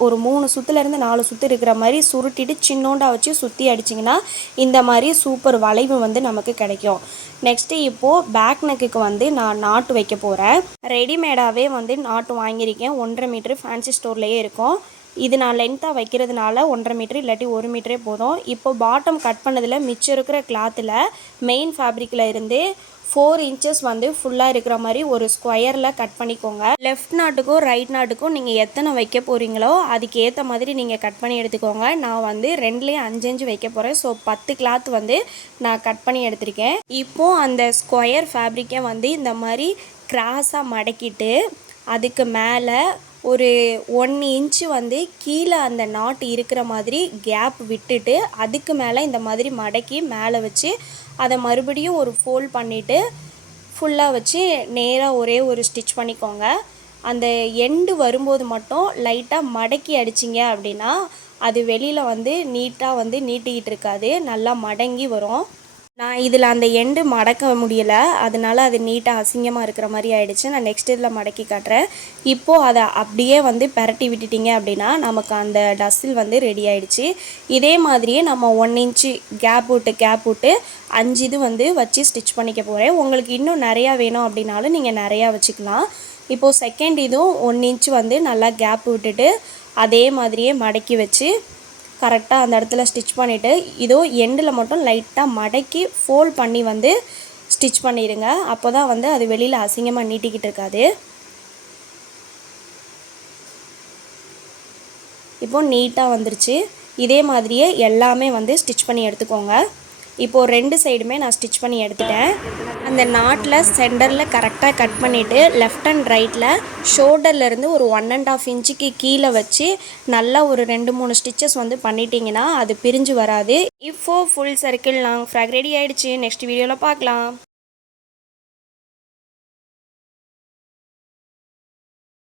ஒரு 3 சுற்றுலேருந்து 4 சுற்று இருக்கிற மாதிரி சுருட்டிட்டு சின்னோண்டா வச்சு சுற்றி அடிச்சிங்கன்னா இந்த மாதிரி சூப்பர் வளைவு வந்து நமக்கு கிடைக்கும். நெக்ஸ்ட்டு இப்போது பேக் நெக்குக்கு வந்து நான் நாட்டு வைக்க போகிறேன். ரெடிமேடாகவே வந்து நாட்டு வாங்கியிருக்கேன். 1.5 மீட்ரு ஃபேன்சி ஸ்டோர்லேயே இருக்கும். இது நான் லென்த்தாக வைக்கிறதுனால 1.5 மீட்ரு இல்லாட்டி 1 மீட்டரே போதும். இப்போ பாட்டம் கட் பண்ணதில் மிச்சம் இருக்கிற கிளாத்தில் மெயின் ஃபேப்ரிக்கில் இருந்து 4 இன்ச்சஸ் வந்து ஃபுல்லாக இருக்கிற மாதிரி ஒரு ஸ்கொயரில் கட் பண்ணிக்கோங்க. லெஃப்ட் நாட்டுக்கும் ரைட் நாட்டுக்கும் நீங்கள் எத்தனை வைக்க போகிறீங்களோ அதுக்கு ஏற்ற மாதிரி நீங்கள் கட் பண்ணி எடுத்துக்கோங்க. நான் வந்து 2லேயும் 5 இன்ச்சு வைக்க போகிறேன். ஸோ 10 கிளாத் வந்து நான் கட் பண்ணி எடுத்திருக்கேன். இப்போது அந்த ஸ்கொயர் ஃபேப்ரிக்கை வந்து இந்த மாதிரி கிராஸாக மடக்கிட்டு அதுக்கு மேலே ஒரு 1 இன்ச்சு வந்து கீழே அந்த நாட் இருக்கிற மாதிரி கேப் விட்டுட்டு அதுக்கு மேலே இந்த மாதிரி மடக்கி மேலே வச்சு அதை மறுபடியும் ஒரு ஃபோல்ட் பண்ணிவிட்டு ஃபுல்லாக வச்சு நேராக ஒரே ஒரு ஸ்டிச் பண்ணிக்கோங்க. அந்த எண்டு வரும்போது மட்டும் லைட்டாக மடக்கி அடிச்சிங்க அப்படின்னா அது வெளியில் வந்து நீட்டாக வந்து நீட்டிக்கிட்டு இருக்காது, நல்லா மடங்கி வரும். நான் இதில் அந்த எண்டு மடக்க முடியலை, அதனால் அது நீட்டாக அசிங்கமாக இருக்கிற மாதிரி ஆகிடுச்சு. நான் நெக்ஸ்ட் இதில் மடக்கி காட்டுறேன். இப்போது அதை அப்படியே வந்து பரட்டி விட்டுட்டிங்க அப்படின்னா நமக்கு அந்த டஸ்ஸில் வந்து ரெடி ஆகிடுச்சு. இதே மாதிரியே நம்ம 1 இன்ச்சு கேப் விட்டு 5 இது வந்து வச்சு ஸ்டிச் பண்ணிக்க போகிறேன். உங்களுக்கு இன்னும் நிறையா வேணும் அப்படின்னாலும் நீங்கள் நிறையா வச்சுக்கலாம். இப்போது செகண்ட் இதுவும் 1 இன்ச்சு வந்து நல்லா கேப் விட்டுட்டு அதே மாதிரியே மடக்கி வச்சு கரெக்டாக அந்த இடத்துல ஸ்டிச் பண்ணிவிட்டு இதோ எண்டில் மட்டும் லைட்டாக மடக்கி ஃபோல்ட் பண்ணி வந்து ஸ்டிச் பண்ணிடுங்க. அப்போ தான் வந்து அது வெளியில் அசிங்கமாக நீட்டிக்கிட்டு இருக்காது. இப்போது நீட்டாக வந்துருச்சு. இதே மாதிரியே எல்லாமே வந்து ஸ்டிச் பண்ணி எடுத்துக்கோங்க. இப்போது 2 சைடுமே நான் ஸ்டிச் பண்ணி எடுத்துட்டேன். அந்த நாட்டில் சென்டரில் கரெக்டாக கட் பண்ணிவிட்டு லெஃப்ட் அண்ட் ரைட்டில் ஷோல்டர்லேருந்து ஒரு 1.5 இன்ச்சுக்கு கீழே வச்சு நல்லா ஒரு 2-3 ஸ்டிச்சஸ் வந்து பண்ணிட்டீங்கன்னா அது பிரிஞ்சு வராது. இப்போ full circle long frock ready ஆகிடுச்சு. நெக்ஸ்ட் வீடியோவில் பார்க்கலாம்.